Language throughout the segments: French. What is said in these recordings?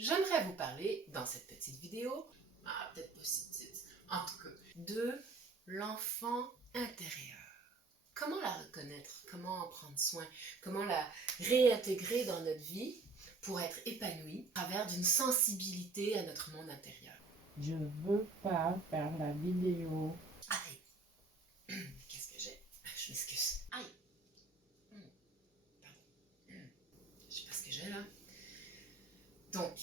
j'aimerais vous parler dans cette petite vidéo, peut-être pas si petite, en tout cas, de l'enfant intérieur. Comment la reconnaître? Comment en prendre soin? Comment la réintégrer dans notre vie pour être épanoui à travers d'une sensibilité à notre monde intérieur? Je veux pas faire la vidéo. Aïe! Qu'est-ce que j'ai? Je m'excuse. Aïe! Pardon. Je sais pas ce que j'ai là. Donc,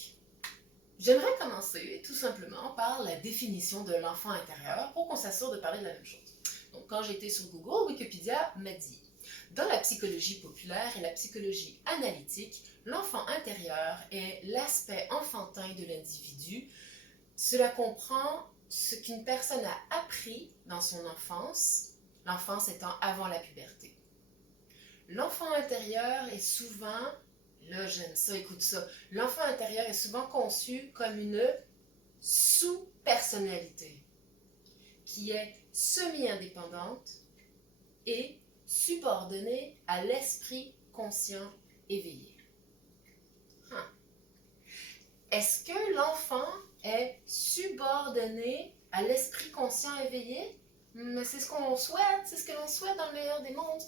j'aimerais commencer tout simplement par la définition de l'enfant intérieur pour qu'on s'assure de parler de la même chose. Donc, quand j'ai été sur Google, Wikipédia m'a dit: dans la psychologie populaire et la psychologie analytique, l'enfant intérieur est l'aspect enfantin de l'individu. Cela comprend ce qu'une personne a appris dans son enfance, l'enfance étant avant la puberté. L'enfant intérieur est souvent, là j'aime ça, écoute ça, l'enfant intérieur est souvent conçu comme une sous-personnalité qui est semi-indépendante et subordonnée à l'esprit conscient éveillé. Est-ce que l'enfant est subordonné à l'esprit conscient éveillé? C'est ce qu'on souhaite, c'est ce que l'on souhaite dans le meilleur des mondes.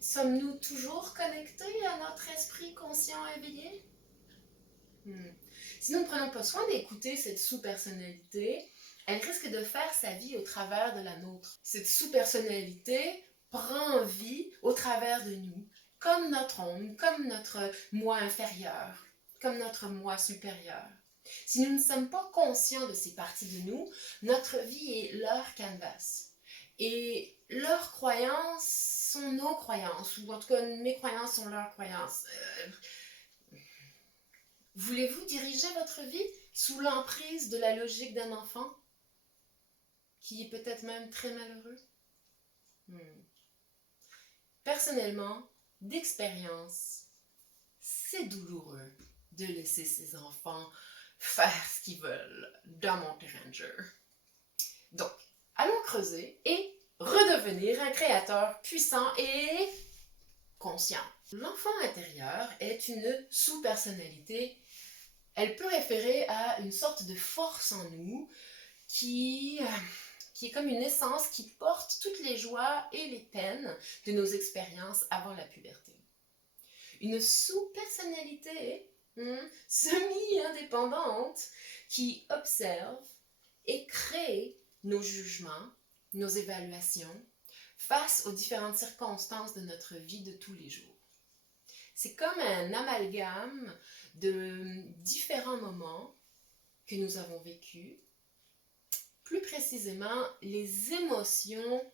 Sommes-nous toujours connectés à notre esprit conscient éveillé? Si nous ne prenons pas soin d'écouter cette sous-personnalité, elle risque de faire sa vie au travers de la nôtre. Cette sous-personnalité prend vie au travers de nous, comme notre ombre, comme notre moi inférieur, comme notre moi supérieur. Si nous ne sommes pas conscients de ces parties de nous, notre vie est leur canvas. Et leurs croyances sont nos croyances, ou en tout cas mes croyances sont leurs croyances. Voulez-vous diriger votre vie sous l'emprise de la logique d'un enfant qui est peut-être même très malheureux? Personnellement, d'expérience, c'est douloureux de laisser ses enfants faire ce qu'ils veulent dans mon terrain de jeu. Donc, allons creuser et redevenir un créateur puissant et conscient. L'enfant intérieur est une sous-personnalité. Elle peut référer à une sorte de force en nous qui est comme une essence qui porte toutes les joies et les peines de nos expériences avant la puberté. Une sous-personnalité semi-indépendante qui observe et crée nos jugements, nos évaluations face aux différentes circonstances de notre vie de tous les jours. C'est comme un amalgame de différents moments que nous avons vécus, plus précisément les émotions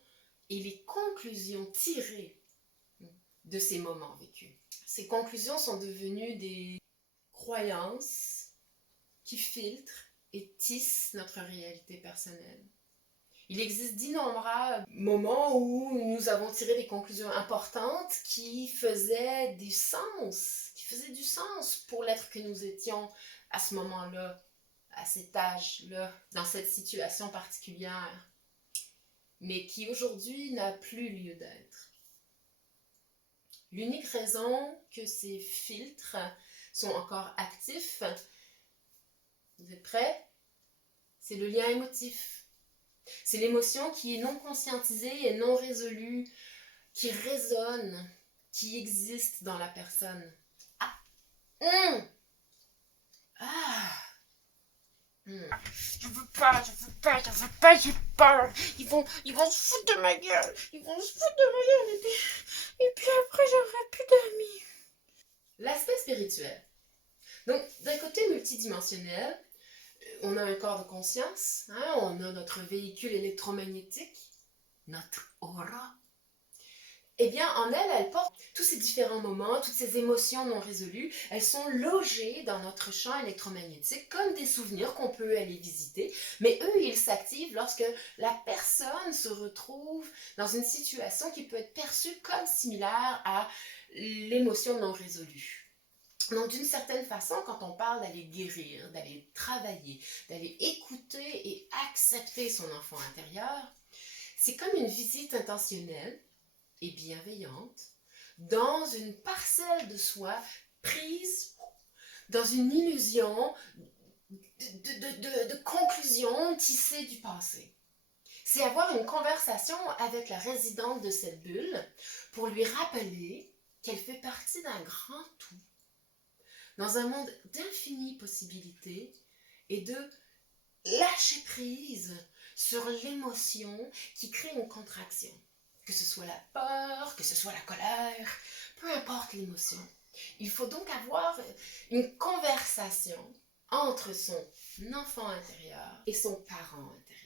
et les conclusions tirées de ces moments vécus. Ces conclusions sont devenues des croyances qui filtrent et tissent notre réalité personnelle. Il existe d'innombrables moments où nous avons tiré des conclusions importantes qui faisaient du sens pour l'être que nous étions à ce moment-là, à cet âge-là, dans cette situation particulière, mais qui aujourd'hui n'a plus lieu d'être. L'unique raison que ces filtres sont encore actifs, vous êtes prêts? C'est le lien émotif. C'est l'émotion qui est non conscientisée et non résolue, qui résonne, qui existe dans la personne. Je veux pas, j'ai peur. Ils vont se foutre de ma gueule. Et puis après, j'aurai plus d'amis. L'aspect spirituel. Donc, d'un côté multidimensionnel, on a un corps de conscience, on a notre véhicule électromagnétique, notre aura. Eh bien, en elle porte tous ces différents moments, toutes ces émotions non résolues. Elles sont logées dans notre champ électromagnétique comme des souvenirs qu'on peut aller visiter. Mais eux, ils s'activent lorsque la personne se retrouve dans une situation qui peut être perçue comme similaire à l'émotion non résolue. Donc, d'une certaine façon, quand on parle d'aller guérir, d'aller travailler, d'aller écouter et accepter son enfant intérieur, c'est comme une visite intentionnelle et bienveillante dans une parcelle de soi prise dans une illusion de conclusion tissée du passé. C'est avoir une conversation avec la résidente de cette bulle pour lui rappeler qu'elle fait partie d'un grand tout, dans un monde d'infinies possibilités et de lâcher prise sur l'émotion qui crée une contraction. Que ce soit la peur, que ce soit la colère, peu importe l'émotion. Il faut donc avoir une conversation entre son enfant intérieur et son parent intérieur.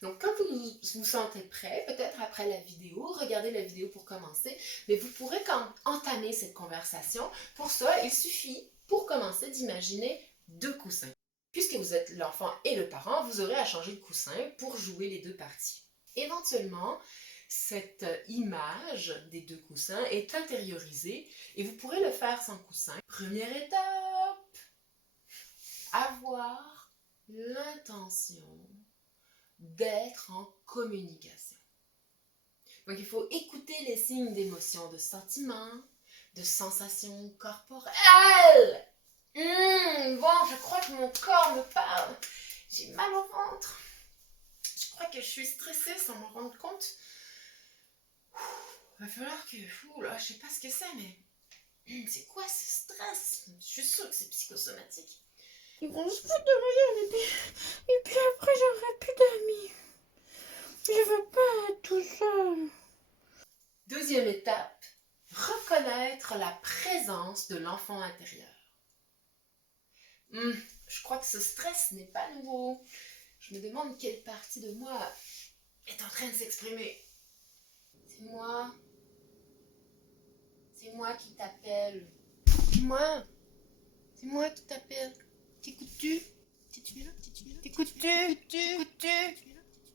Donc, quand vous vous sentez prêt, peut-être après la vidéo, regardez la vidéo pour commencer, mais vous pourrez entamer cette conversation. Pour ça, il suffit, pour commencer, d'imaginer 2 coussins. Puisque vous êtes l'enfant et le parent, vous aurez à changer de coussin pour jouer les 2 parties. Éventuellement, cette image des 2 coussins est intériorisée et vous pourrez le faire sans coussin. Première étape, avoir l'intention d'être en communication. Donc, il faut écouter les signes d'émotion, de sentiments, de sensations corporelles. Bon, je crois que mon corps me parle. J'ai mal au ventre. Je crois que je suis stressée sans m'en rendre compte. Il va falloir que... je sais pas ce que c'est, mais... C'est quoi ce stress? Je suis sûre que c'est psychosomatique. Ils vont se foutre de ma gueule et puis après j'aurai plus d'amis. Je veux pas être tout seul. Deuxième étape, reconnaître la présence de l'enfant intérieur. Je crois que ce stress n'est pas nouveau. Je me demande quelle partie de moi est en train de s'exprimer. C'est moi. C'est moi qui t'appelle. C'est moi. C'est moi qui t'appelle. T'écoutes-tu? T'es-tu là? T'écoutes-tu?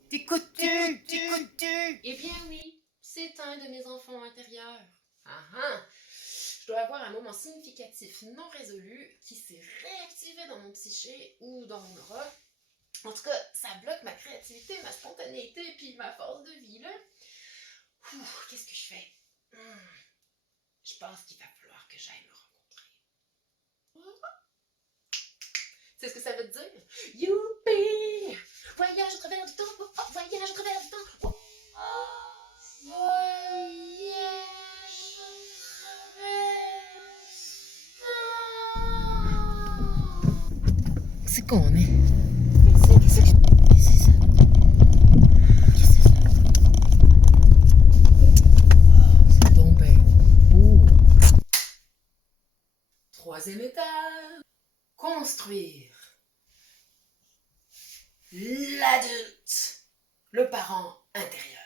T'écoutes-tu? Eh bien oui, c'est un de mes enfants intérieurs. Je dois avoir un moment significatif non résolu qui s'est réactivé dans mon psyché ou dans mon aura. En tout cas, ça bloque ma créativité, ma spontanéité puis ma force de vie, là. Qu'est-ce que je fais? Je pense qu'il va falloir que j'aille me rencontrer. C'est ce que ça veut dire? Youpi! Voyage au travers du temps, voyage au travers du temps. Voyage au travers du temps. C'est quoi on est? Qu'est-ce que c'est ça? Qu'est-ce que c'est ça? C'est donc ben beau. Troisième étape. Construire. L'adulte, le parent intérieur.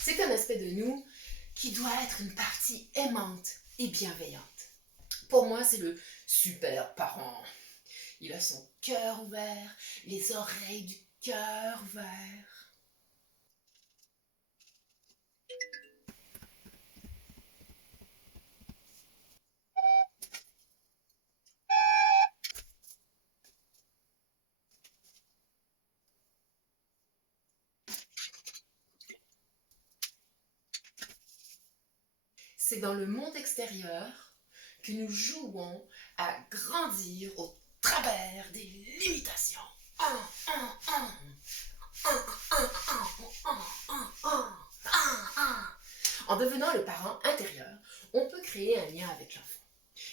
C'est un aspect de nous qui doit être une partie aimante et bienveillante. Pour moi, c'est le super parent. Il a son cœur ouvert, les oreilles du cœur ouvertes. C'est dans le monde extérieur que nous jouons à grandir au travers des limitations. En devenant le parent intérieur, on peut créer un lien avec l'enfant.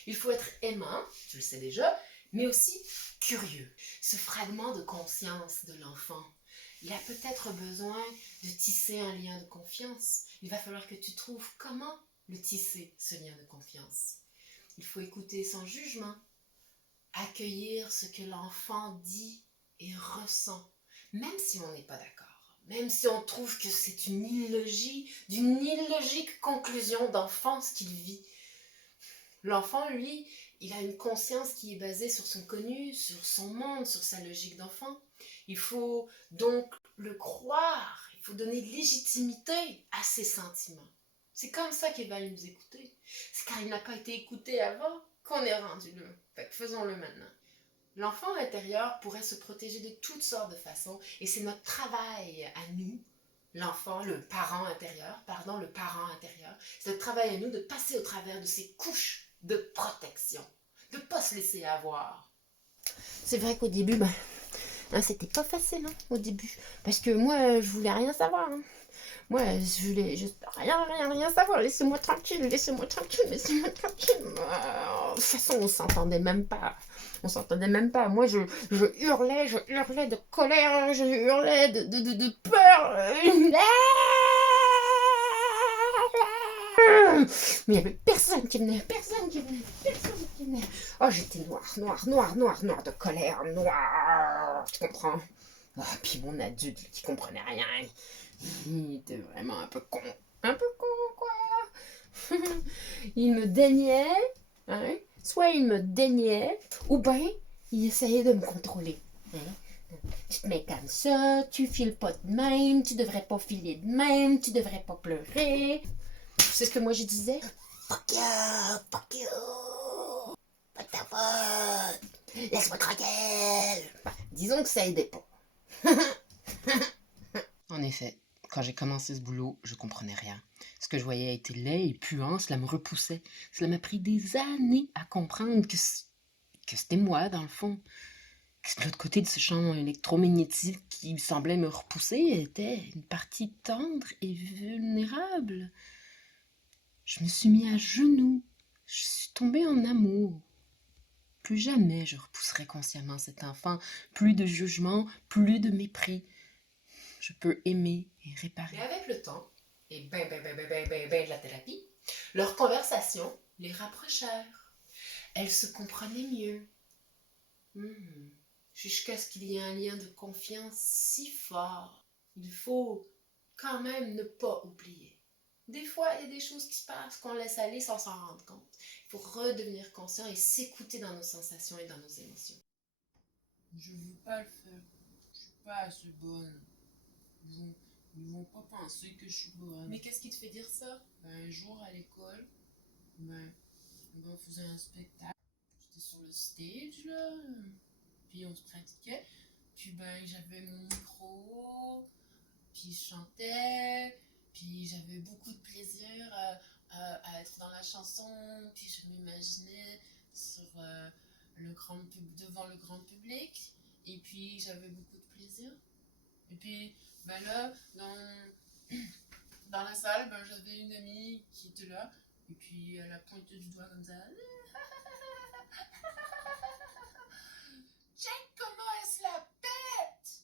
Il faut être aimant, tu le sais déjà, mais aussi curieux. Ce fragment de conscience de l'enfant, il a peut-être besoin de tisser un lien de confiance. Il va falloir que tu trouves comment le tisser, ce lien de confiance. Il faut écouter sans jugement, accueillir ce que l'enfant dit et ressent, même si on n'est pas d'accord, même si on trouve que c'est d'une illogique conclusion d'enfant ce qu'il vit. L'enfant, lui, il a une conscience qui est basée sur son connu, sur son monde, sur sa logique d'enfant. Il faut donc le croire, il faut donner de légitimité à ses sentiments. C'est comme ça qu'il va nous écouter. C'est car il n'a pas été écouté avant qu'on est rendu là. Fait que faisons-le maintenant. L'enfant intérieur pourrait se protéger de toutes sortes de façons et c'est notre travail à nous, l'enfant, le parent intérieur, c'est notre travail à nous de passer au travers de ces couches de protection de ne pas se laisser avoir. C'est vrai qu'au début, c'était pas facile, hein, au début. Parce que moi, je voulais rien savoir. Hein. Moi, je voulais juste rien savoir. Laissez-moi tranquille, laissez-moi tranquille, laissez-moi tranquille. De toute façon, on s'entendait même pas. On s'entendait même pas. Moi, je hurlais de colère, je hurlais de peur. Mais il n'y avait personne qui venait. Oh, j'étais noire de colère, noire. Tu comprends? Oh, puis mon adulte qui comprenait rien. Il était vraiment un peu con. Quoi. Il me daignait, hein? Soit il me daignait, ou bien il essayait de me contrôler. Hein? Tu te mets comme ça, tu files pas de même, tu devrais pas filer de même, tu devrais pas pleurer. C'est ce que moi je disais. Fuck you, pas de ta faute, laisse-moi tranquille. Disons que ça aidait pas. En effet, quand j'ai commencé ce boulot, je comprenais rien. Ce que je voyais était laid et puant, cela me repoussait. Cela m'a pris des années à comprendre que c'était moi, dans le fond. Que de l'autre côté de ce champ électromagnétique qui semblait me repousser était une partie tendre et vulnérable. Je me suis mis à genoux. Je suis tombée en amour. Plus jamais je repousserai consciemment cet enfant. Plus de jugement, plus de mépris. Je peux aimer et réparer. Mais avec le temps, et de la thérapie, leurs conversations les rapprochèrent. Elles se comprenaient mieux. Jusqu'à ce qu'il y ait un lien de confiance si fort. Il faut quand même ne pas oublier. Des fois, il y a des choses qui se passent qu'on laisse aller sans s'en rendre compte. Il faut redevenir conscient et s'écouter dans nos sensations et dans nos émotions. Je veux pas le faire. Je suis pas assez bonne. Ils vont pas penser que je suis bonne. Mais qu'est-ce qui te fait dire ça? Un jour à l'école, on faisait un spectacle. J'étais sur le stage, là. Puis on se pratiquait. Puis j'avais mon micro. Puis je chantais. Puis j'avais beaucoup de plaisir à être dans la chanson. Puis je m'imaginais devant le grand public. Et puis j'avais beaucoup de plaisir. Et puis là, dans la salle, j'avais une amie qui était là. Et puis elle a pointé du doigt comme ça. Check comment elle se la pète!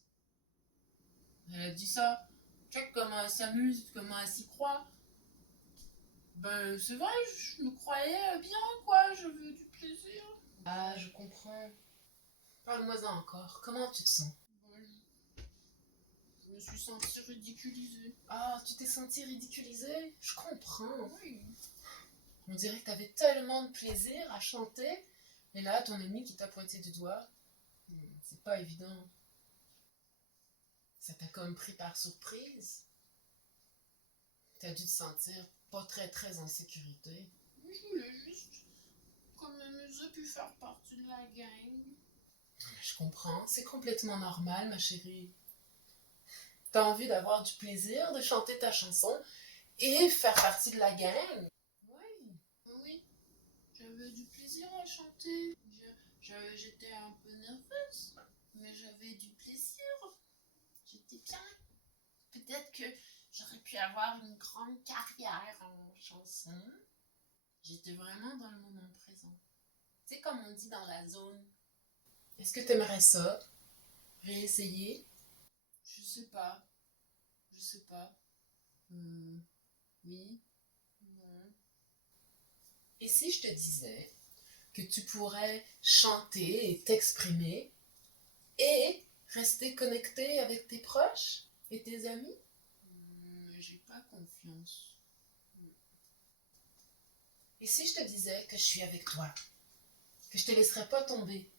Elle a dit ça. Check comment elle s'amuse, comment elle s'y croit. C'est vrai, je me croyais bien, quoi. Je veux du plaisir. Ah, je comprends. Parle-moi-en encore. Comment tu te sens? Je me suis sentie ridiculisée. Ah, tu t'es sentie ridiculisée? Je comprends. Oui. On dirait que t'avais tellement de plaisir à chanter. Et là, ton ami qui t'a pointé du doigt, c'est pas évident. Ça t'a comme pris par surprise. T'as dû te sentir pas très en sécurité. Je voulais juste comme m'amuser puis faire partie de la gang. Je comprends, c'est complètement normal, ma chérie. T'as envie d'avoir du plaisir, de chanter ta chanson et faire partie de la gang. Oui, j'avais du plaisir à chanter. J'étais un peu nerveuse, mais j'avais du plaisir. J'étais bien. Peut-être que j'aurais pu avoir une grande carrière en chanson. J'étais vraiment dans le moment présent. C'est comme on dit dans la zone. Est-ce que t'aimerais ça? Réessayer? Je sais pas. Oui. Non. Et si je te disais que tu pourrais chanter et t'exprimer et rester connecté avec tes proches et tes amis? J'ai pas confiance. Et si je te disais que je suis avec toi, que je te laisserai pas tomber,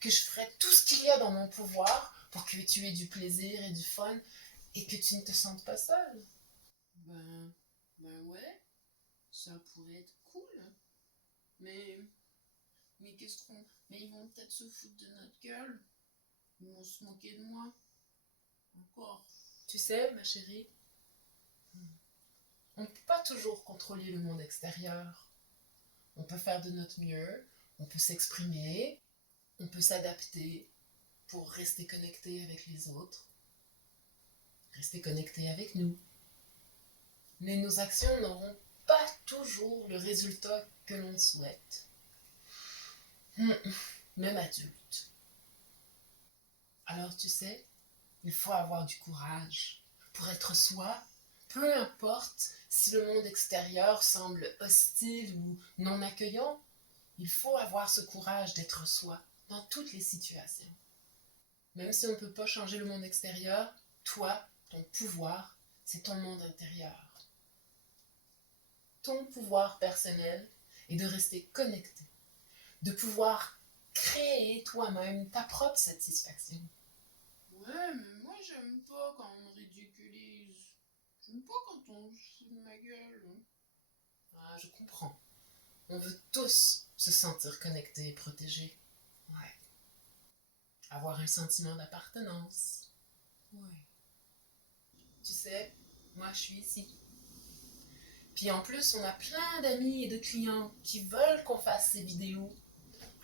que je ferai tout ce qu'il y a dans mon pouvoir pour que tu aies du plaisir et du fun et que tu ne te sentes pas seule? Ouais, ça pourrait être cool. Mais ils vont peut-être se foutre de notre gueule. Ils vont se moquer de moi. Encore. Tu sais, ma chérie, on ne peut pas toujours contrôler le monde extérieur. On peut faire de notre mieux, On peut s'exprimer, on peut s'adapter pour rester connecté avec les autres, rester connecté avec nous. Mais nos actions n'auront pas toujours le résultat que l'on souhaite. Même adulte. Alors tu sais, il faut avoir du courage pour être soi, peu importe si le monde extérieur semble hostile ou non accueillant. Il faut avoir ce courage d'être soi dans toutes les situations. Même si on ne peut pas changer le monde extérieur, toi, ton pouvoir, c'est ton monde intérieur. Ton pouvoir personnel est de rester connecté, de pouvoir créer toi-même ta propre satisfaction. Ouais, mais moi j'aime pas quand on me ridiculise. J'aime pas quand on se fout de ma gueule. Ah, je comprends. On veut tous se sentir connectés et protégés. Ouais. Avoir un sentiment d'appartenance. Ouais. Tu sais, moi je suis ici. Puis en plus, on a plein d'amis et de clients qui veulent qu'on fasse ces vidéos.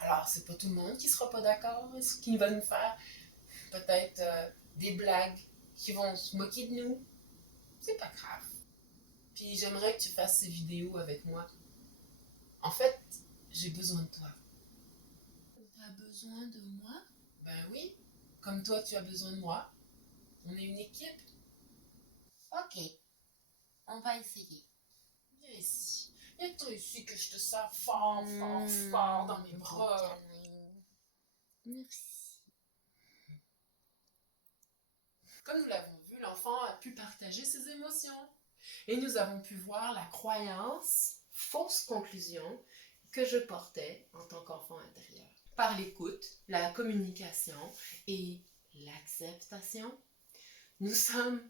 Alors, c'est pas tout le monde qui sera pas d'accord, qui va nous faire peut-être des blagues, qui vont se moquer de nous. C'est pas grave. Puis j'aimerais que tu fasses ces vidéos avec moi. En fait, j'ai besoin de toi. T'as besoin de moi? Ben oui, comme toi tu as besoin de moi. On est une équipe. Ok, on va essayer. Viens ici. Viens-toi ici que je te serre fort, fort, fort dans mes bras. Merci. Comme nous l'avons vu, l'enfant a pu partager ses émotions. Et nous avons pu voir la croyance, fausse conclusion, que je portais en tant qu'enfant intérieur. Par l'écoute, la communication et l'acceptation, nous sommes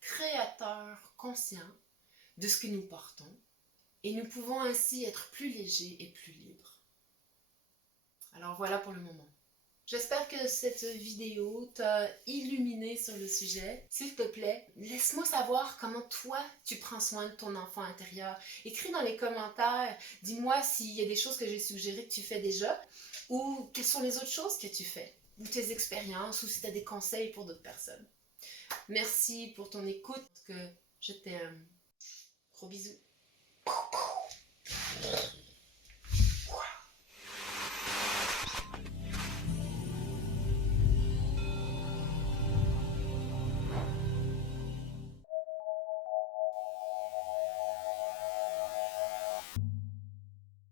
créateurs conscients de ce que nous portons et nous pouvons ainsi être plus légers et plus libres. Alors voilà pour le moment. J'espère que cette vidéo t'a illuminé sur le sujet. S'il te plaît, laisse-moi savoir comment toi, tu prends soin de ton enfant intérieur. Écris dans les commentaires, dis-moi s'il y a des choses que j'ai suggérées que tu fais déjà ou quelles sont les autres choses que tu fais, ou tes expériences, ou si tu as des conseils pour d'autres personnes. Merci pour ton écoute, que je t'aime. Gros bisous.